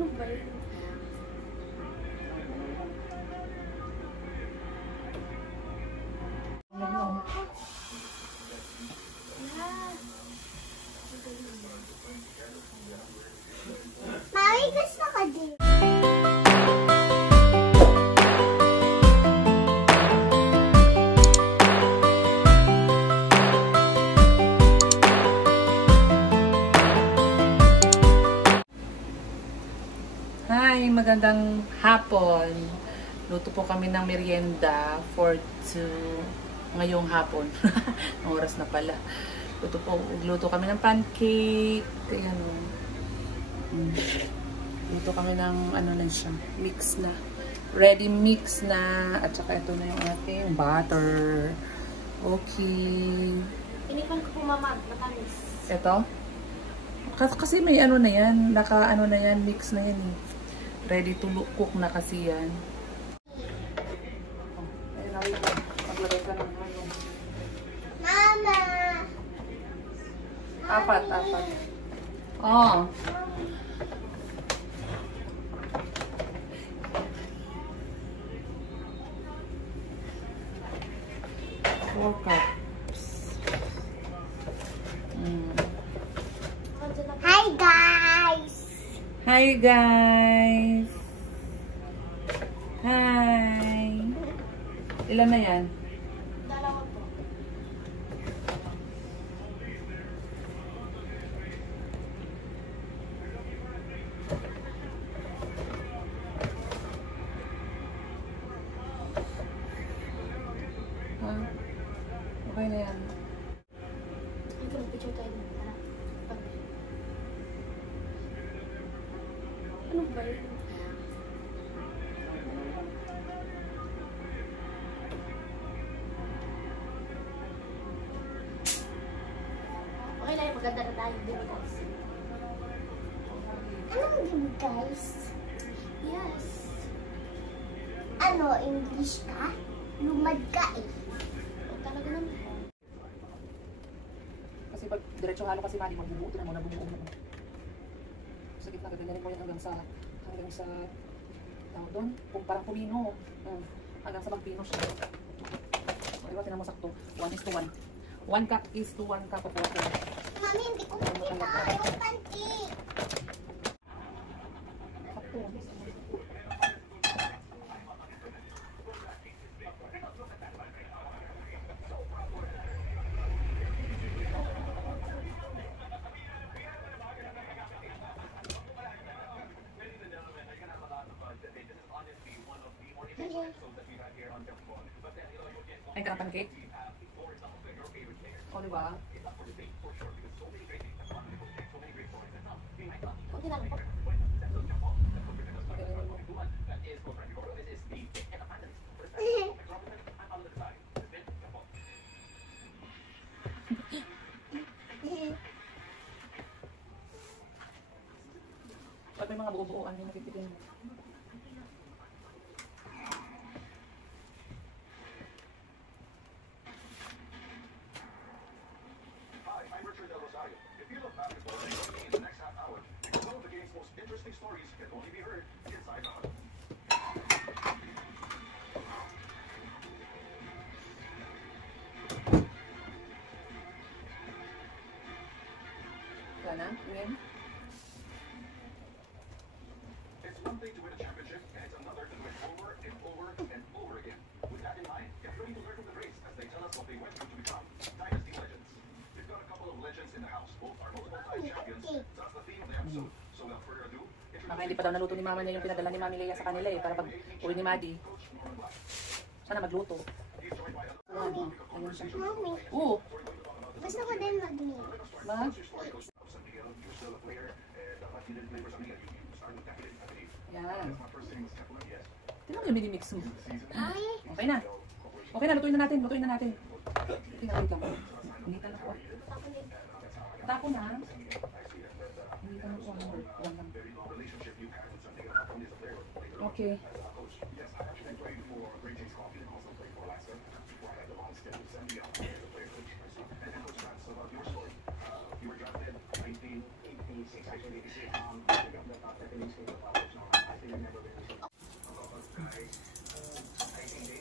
Ano ba yun? Mami, gusto ka din. Hi, magandang hapon. Luto po kami ng merienda for ngayong hapon. Ang oras na pala. Luto kami ng pancake. Ayan o. Luto kami ng ano na siya, mix na. Ready mix na. At saka ito na yung ating butter. Okay. Inikon ko po mama, matamis. Ito? Kasi may ano na yan. Ano na yan, mix na yan eh. Ready to cook na kasi yan. Ayun na, maglagay ka ng ano. Mama! Apat. Oh. 4 cups. Hi, guys! Hi, guys! Hi! Ilan na yan? Dalawa po. Okay na yan. Ito, picture tayo din. Ano ba yun? Okay na yun, maganda na tayo din, guys. Anong din, guys? Yes. Ano, English ka? Lumad ka eh. Talaga naman. Kasi pag diretso halo kasi mali, magbubuo na mo, nabubuo mo. Sa gitna, gaganyanin ko yan hanggang sa tawag doon, kung parang pumino. Hanggang sa magpino siya. O, diba, tinan mo sakto. 1:1. 1 cup is to 1 cup of water. Mami, hindi ko makita yung pancake. Sakto. Ay, ka ng pancake? O, diba? Kunti lang po. Pag may mga buo-buoan, may nakikitin. Wala na? Win? It's one thing to win a championship, and it's another to win over and over and over again. With that in mind, get ready to learn from the Grays as they tell us what they went through to become Dynasty Legends. We've got a couple of legends in the house. Both are multiple-time champions. That's the theme of the episode. So without further ado, Baka hindi pa daw naluto ni mama niya yung pinadala ni Mami Leia sa kanila eh. Para pag uwi ni Maddie, sana magluto. Ayun siya. Mami, Oo. gusto ko din mag-meal. Ma? Yan. Tingnan mo yung mini-mix mo. Mami, Okay na. Okay na, lutuin na natin. Lutuin na natin. Tingnan, wait lang. Initan ako. Tapo na. Initan ako. Lang lang. Okay.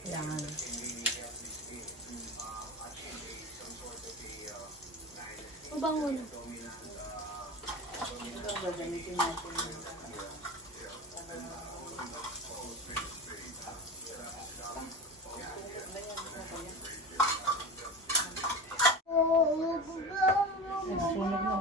Yan. Mabango na. Ito gagamitin natin. Nagsunog na.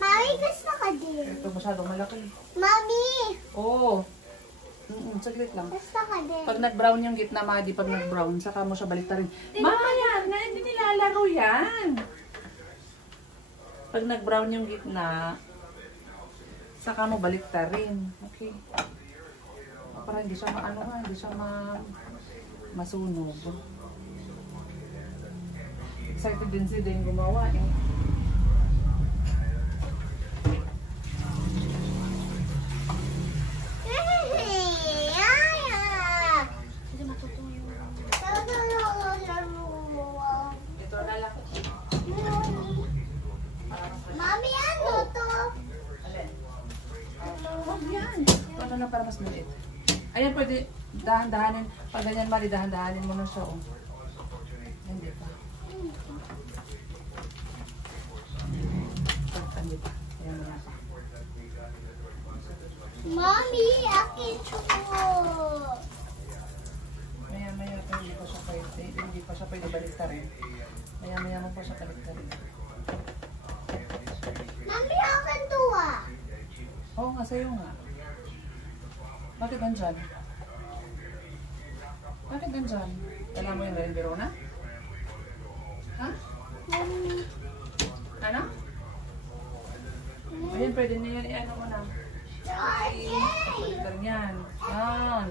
Mami, gusto ka din. Ito masyadong malaki. Mami, Oo. Saglit lang. gusto ka din. Pag nag-brown yung gitna, Madi, pag nag-brown, saka mo siya baliktarin. Mamaya, na hindi nilalaro yan. Pag nag-brown yung gitna, saka mo baliktarin. Okay. Para hindi siya maano nga, hindi siya masunog. Excited din si Dane gumawa eh. Kasi matutulog. Ito na lang. Mami, ano to? Alin? Oh, yan. Ito na para mas maliit. Ayan, pwede dahan-dahanin. Pag ganyan, Mari, dahan-dahanin mo na siya. Oh. Hindi pa. Hindi pa. Ayan na. Mami, akin to. Maya-maya pa hindi pa siya pwede baliktarin. Maya-maya mo pa siya baliktarin. Mami, akin to ah. Oo nga, sa'yo nga. Bakit nandyan? Bakit nandyan? Kailangan mo yung Ren Verona? Ha? Ano? Ayan, pwede na yan. I-ano mo na. Baliktarin yan. Yan.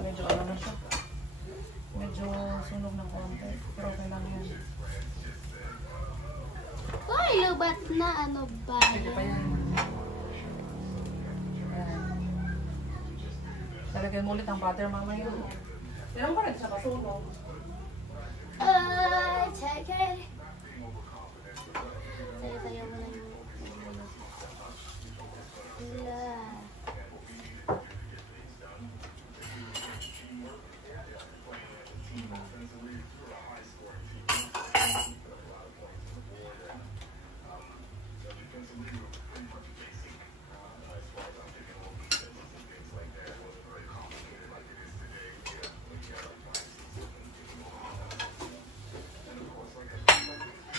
Medyo ano na siya. Medyo sunog ng konti. Pero okay lang yan. Ay, lubat na. Ano ba? Pwede pa yan. Ayan. Talagyan mo ulit ang butter mamaya. Pero pa rin siya masunog. Take it. Tayo mo lang yung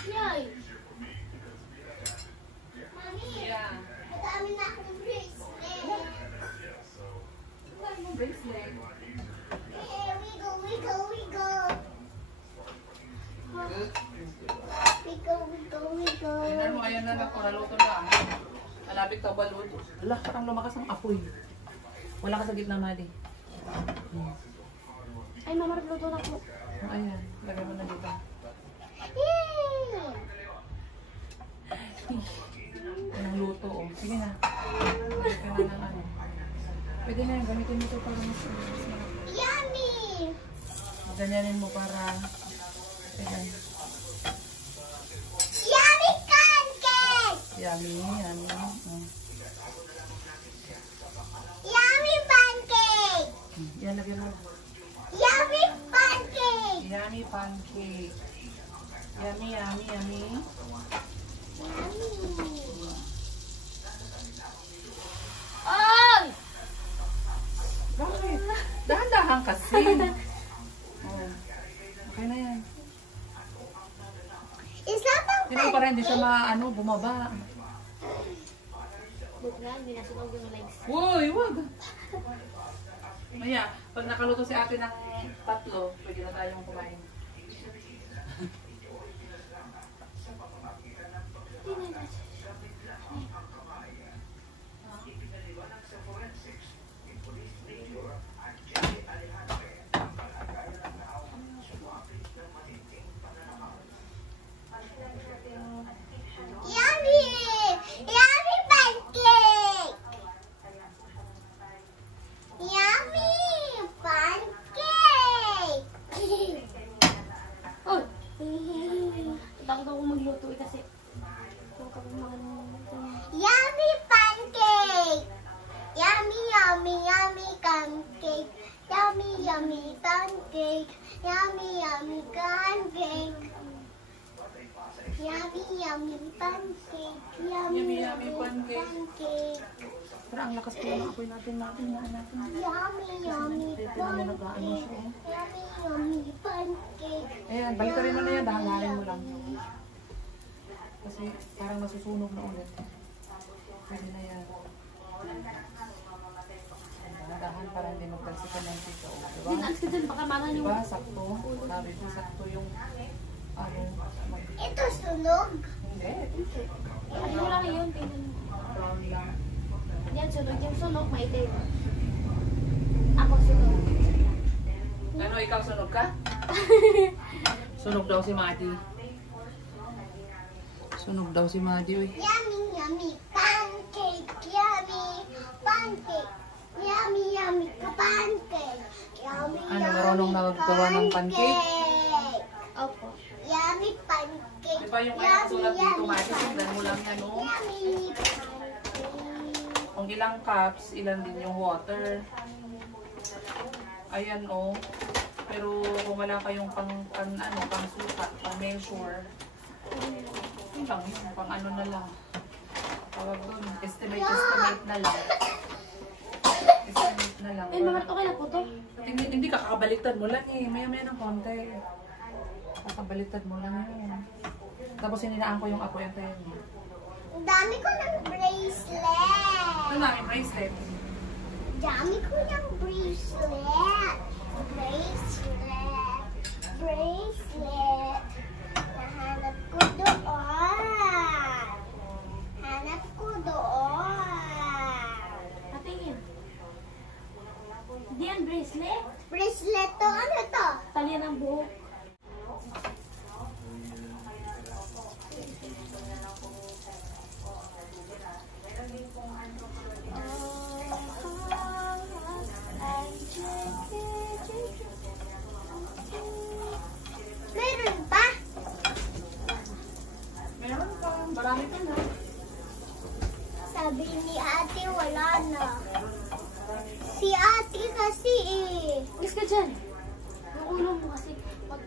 Yay! Mami, Yeah. madami na akong bracelet. Wala mong bracelet. Wiggle, wiggle, wiggle. Wiggle, wiggle, wiggle. Tingnan mo, ayan na lang. Naluto na. Malapit ka balod. Ala, parang lumakas ang apoy. Wala ka sa gitna, Madi. Ay, mama, nagluto na po. Ayan, lagay mo na dito. Yay! Anong luto, oh. Sige na. Lagay ka na ng ano. Pwede na yan, gamitin mo ito para mas Yummy! maganyanin mo para ayan. Yummy pancake! Yummy, yummy. Oh. Yummy pancake! Yan, lagyan mo. Yummy pancake! Yummy pancake. Yummy, yummy, yummy. Ay! Bakit? Dahan-dahan kasi. Oh. Okay na yan. Isa pang Hindi para hindi siya maano, bumaba. Buti nga, hindi nasunog yung legs. Uy, wag. Maya, pag nakaluto si ate ng tatlo, pwede na tayong kumain. yummy! Yummy pancake! Yummy pancake! Yummy, yummy pancake. Yummy, yummy pancake. Yummy, yummy pancake. Yummy, yummy pancake. Yummy, yummy pancake. Pero ang lakas po ng apoy natin. Yummy, yummy pancake. Yummy, yummy pancake. Ayan, balik ka rin mo na yan. Dahan-dahanin mo lang. Kasi parang masusunog na ulit. Pwede na yan. Dahan para hindi magtalsikan ng tito. Diba? Din accident, baka manan yung... Diba? Sakto. Sabi ko, sakto yung... Ito sunog. Hindi. Ano lang yun, tingnan mo. Brown lang. Yan, sunog. Yung sunog, maitim. Ako sunog. Ano, ikaw sunog ka? Sunog daw si Madi. Sunog daw si Madi, uy. Yummy, yummy pancake. Yummy pancake. Yummy, yummy pancake. Yummy, Ano, marunong na maggawa ng pancake? Opo. Yummy pancake. Diba yung kaya sulat dito, Madi? Tignan mo lang yan, oh. Yummy pancake. Kung ilang cups, ilan din yung water. Ayan, oh. Pero kung wala kayong pang sukat, pang measure, yun lang yun, pang ano na lang. Tawag doon, estimate na lang. Estimate na lang. Eh, mga okay na po to. Hindi kakabaliktad mo lang eh. Maya-maya ng konti. Kakabaliktad mo lang yun. Tapos hininaan ko yung apoy. Antayin mo. Ang dami ko ng bracelet. Ito na, yung bracelet. Dami ko ng bracelet. Bracelet. Bracelet. Nahanap ko doon. Hanap ko doon. Patingin. Di yan bracelet. Bracelet to. Ano to? Tali ng buhok. Meron pa? Meron pa. Marami pa na. Sabi ni ate wala na. Si ate kasi eh. Gusto ka dyan. Yung ulo mo kasi. Pag...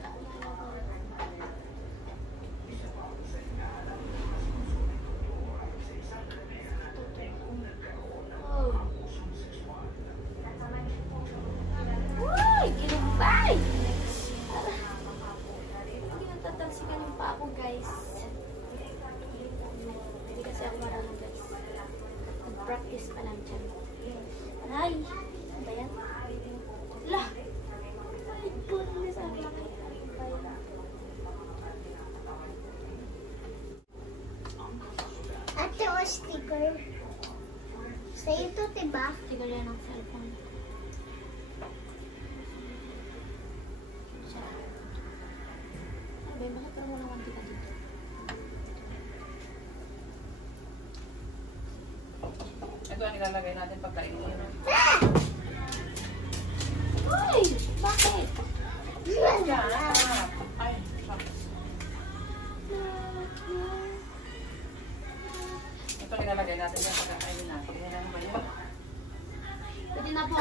Oh. Uy! Kinumbay! Hindi natatalsikan yung pa ako, guys. Hindi kasi ako marunong, guys. Nag-practice pa lang dyan. Ay! Ano ba yan? Lah! Ay, goodness! Ang laki. Ate o sticker. Sa'yo to, diba? Sticker yan ng cellphone. Abay, bakit parang walang mantika dito? Ito ang ilalagay natin pagkainin. Uy! Bakit? Ay, shucks. Ito ang ilalagay natin yung pagkakainin natin. Ano ba yun? Pwede na po.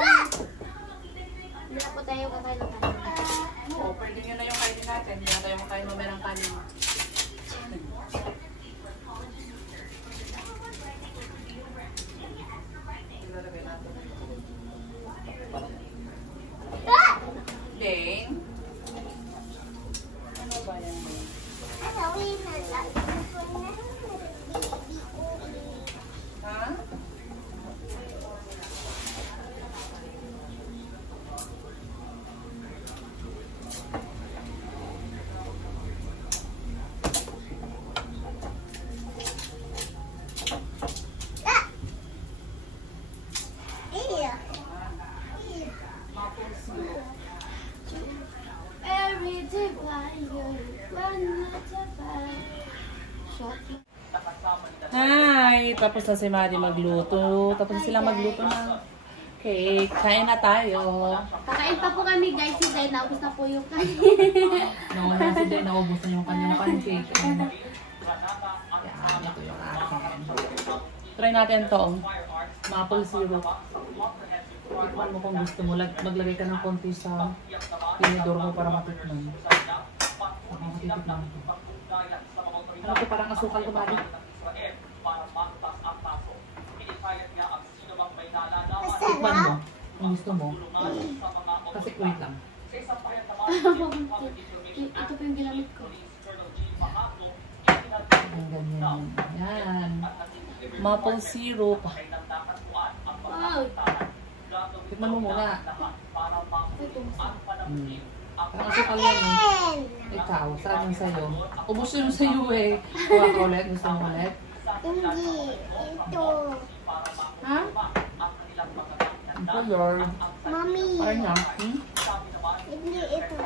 Hindi na po tayo kakain ng kanin. Oo, pwede nyo na yung kainin natin. Hindi na tayo makain mamaya ng kanin. Ilalagay natin. Dane? Ano ba yan? Ano, wait na lang. Ha? Every day by your one shopping. Hi! Tapos na si Maddie magluto. Tapos na sila magluto ng cake. Kain na tayo. Kakain pa po kami, guys. Si Day, naubos na po yung kanin. Nawala si Day, naubos na yung kanyang pancake. Yan, ito yung akin. Try natin to. Maple syrup. Tikman mo kung gusto mo. Maglagay ka ng konti sa tinidor mo para matikman. Baka matitikman mo. Ano ko, parang asukal ko ba? Tikman mo. Kung gusto mo. Kasi wait lang. Ito po yung ginamit ko. Ang ganyan. Yan. Maple syrup. Wow! Tikman mo muna. Ito. Parang asukal yan eh. Ikaw, saan yung sa'yo? Ubus yung sa'yo eh. Kuha ka ulit. Gusto mo ulit? Hindi. Ito. Ha? Ito, Lord. Mami. Parang na. Hmm? Hindi ito.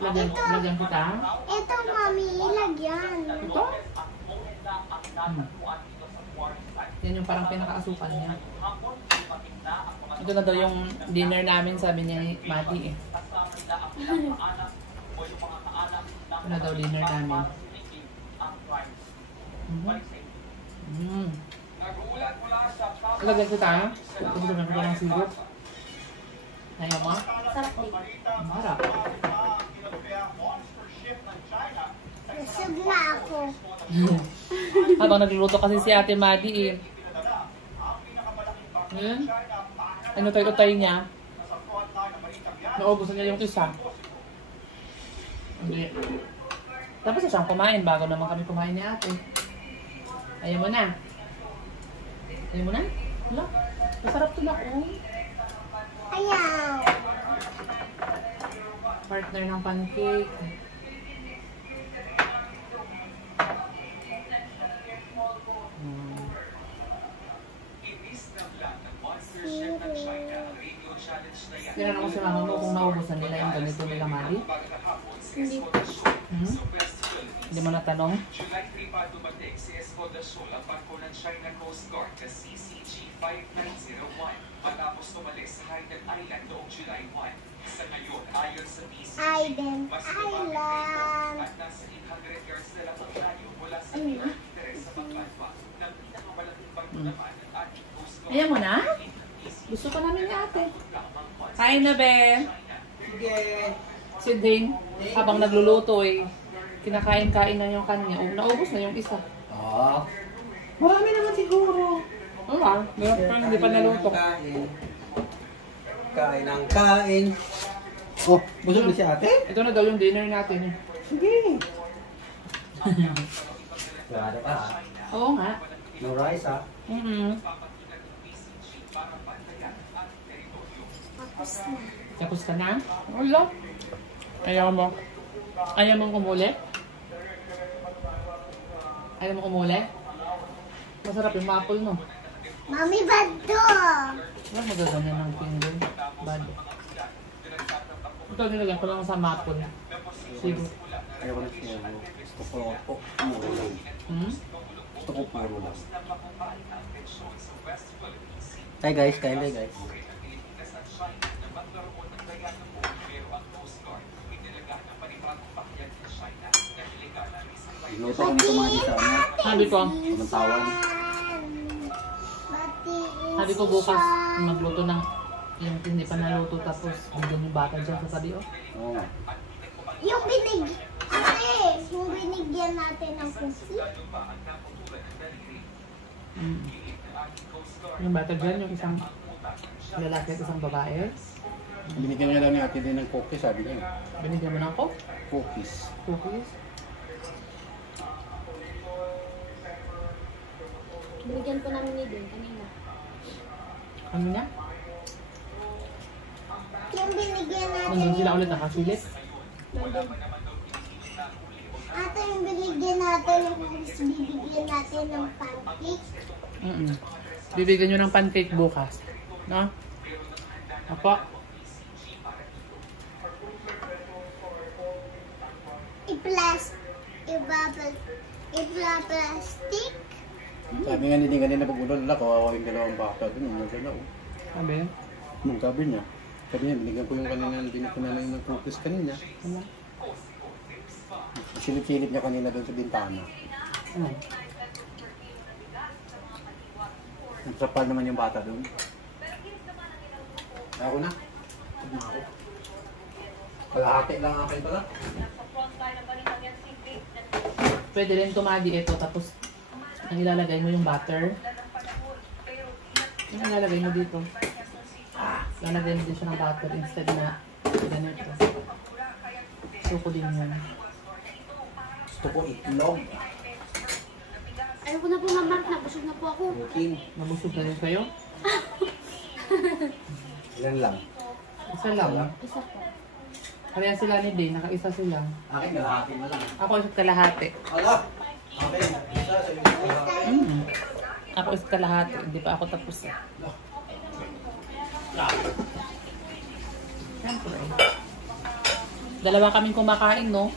Lagyan kita. Ito, mami. Ilagyan. Ito? Hmm. Yan yung parang pinakaasukan niya. Ito na daw yung dinner namin, sabi ni Mati eh. Ito na daw dinner namin. Lagyan kita. Gusto mo ko ng sirup. Ayaw mo? Sarap din. Ang harap. Busog na ako. Habang nagluluto kasi si Ate Madi eh. Ano tayo niya? Naubusan niya yung isa. Hindi. Tapos na siyang kumain bago naman kami kumain ni Ate. Ayaw mo na. Ayaw mo na? Wala. Masarap to na oh. Ayaw. Partner ng pancake. Tinanong ko si mama mo kung naubusan nila yung ganito nila, Madi? Hindi. Hindi mo natanong? July 3 pa dumating si Escudasyon ang barko ng China Coast Guard na CCG 5901 matapos tumalis sa Hainan Island noong July 1. Sa ngayon, ayon sa PCG, Hainan mas lumapit na ito Island. at nasa 800 yards na lang ang layo mula sa interes sa paglalpa ng pinakamalaking barko naman ng ating Coast Guard. Ayaw mo na? Gusto ka namin ni Ate. Kain na, be. Sige. Si Dane, habang nagluluto eh, kinakain-kain na yung kanya. Naubos na yung isa. Oo. Marami naman siguro. Oo ah, parang hindi pa naluto. Kain. Kain ang kain. Oh, busog na si ate? Ito na daw yung dinner natin. Sige. Grabe ka ha? Oo nga. No rice ha? Tapos ka na? Wala. Ayaw mo. Ayaw mong umuli? Ayaw mo umuli? Masarap yung maple, no? Mami, bad to. Wala magaganyan ng finger. Bad. Ito, nilagyan ko lang sa maple. Sigo. Ayaw ko na siya. Gusto ko puro lang. Gusto ko puro lang. Hi guys, kain tayo guys. Inuto ko nito mga isa na. Sabi ko, Kumantawan. sabi ko bukas magluto ng yung hindi pa naluto tapos andun yung bata dyan sa tabi, oh. Oo. Yung binigyan natin ng cookie. Yung bata dyan, yung isang lalaki at isang babae. Binigyan niya lang ni ate din ng cookies, sabi niya. Binigyan mo ng coke? Cookies. Cookies? Binigyan po namin ni Dane kanina. Ano na? Yung binigyan natin. Nandun sila ulit nakasilip. Ate, yung binigyan natin, bibigyan natin ng pancake. Bibigyan nyo ng pancake bukas. No? Apo? I-plastic. Sabi nga hindi ganun na pag-ulol na, kawawa yung dalawang baka dun. Yung gano'n ako. Sabi? Nung sabi niya. Sabi niya, binigyan ko yung kanina, binigyan ko na lang ng cookies kanina. Ano? Silip-silip niya kanina doon sa bintana. Ano? Nagsapal naman yung bata doon. Ako na. Kalahati lang akin pala. Pwede rin tumagi ito, tapos ang ilalagay mo yung butter. Yung ilalagay mo dito. Lalagay mo din siya ng butter instead na ganito. Suko din yan. Gusto ko itlog. Ayaw ko na po, Mama. Nabusog na po ako. Putin. Nabusog na rin kayo? Ilan lang? Isa lang. Isa po. Kaya sila ni Day, nakaisa sila. Akin kalahati na lang. Ako isa't kalahati. Ala! Akin. Isa sa inyo kalahati. Ako isa't kalahati. Hindi pa ako tapos eh. Siyempre. Dalawa kaming kumakain, no?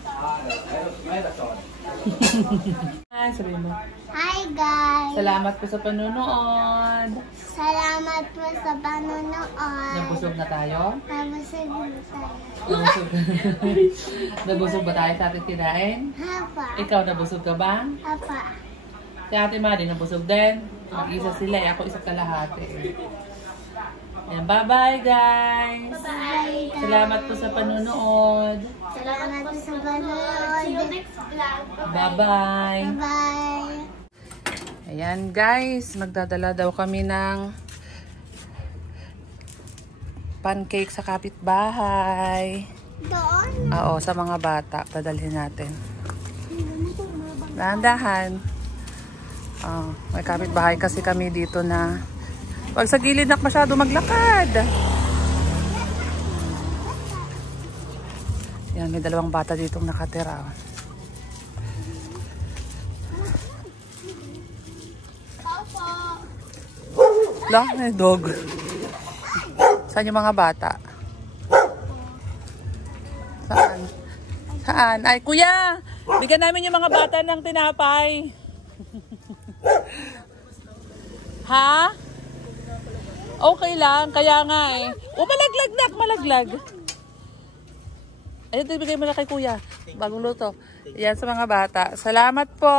May rason. Ay, sabihin mo. Hi guys! Salamat po sa panonood. Salamat po sa panonood. Nabusog na tayo? Nabusog na tayo. Nabusog. Nabusog ba tayo sa ating kinain? Hapa. Ikaw, nabusog ka ba? Hapa. Si Ate Mari, nabusog din. Mag-isa sila, eh. Ako isa kalahati. Ayan, bye-bye guys! Bye guys. Salamat po sa panonood. Salamat po sa panonood. See you next vlog. Bye-bye! Bye. Ayan guys, magdadala daw kami ng pancake sa kapitbahay. Doon. Oo, sa mga bata. Padalhin natin. Dahan-dahan. Oh, may kapitbahay kasi kami dito na wag sa gilid na masyado maglakad. Yan, may dalawang bata ditong nakatira. La, may dog. Saan yung mga bata? Saan? Saan? Ay, kuya! Bigyan namin yung mga bata ng tinapay. Ha? Okay lang, kaya nga eh. O, malaglag na, malaglag. Ayun, bigay mo na kay kuya. Bagong luto. Yan sa mga bata. Salamat po!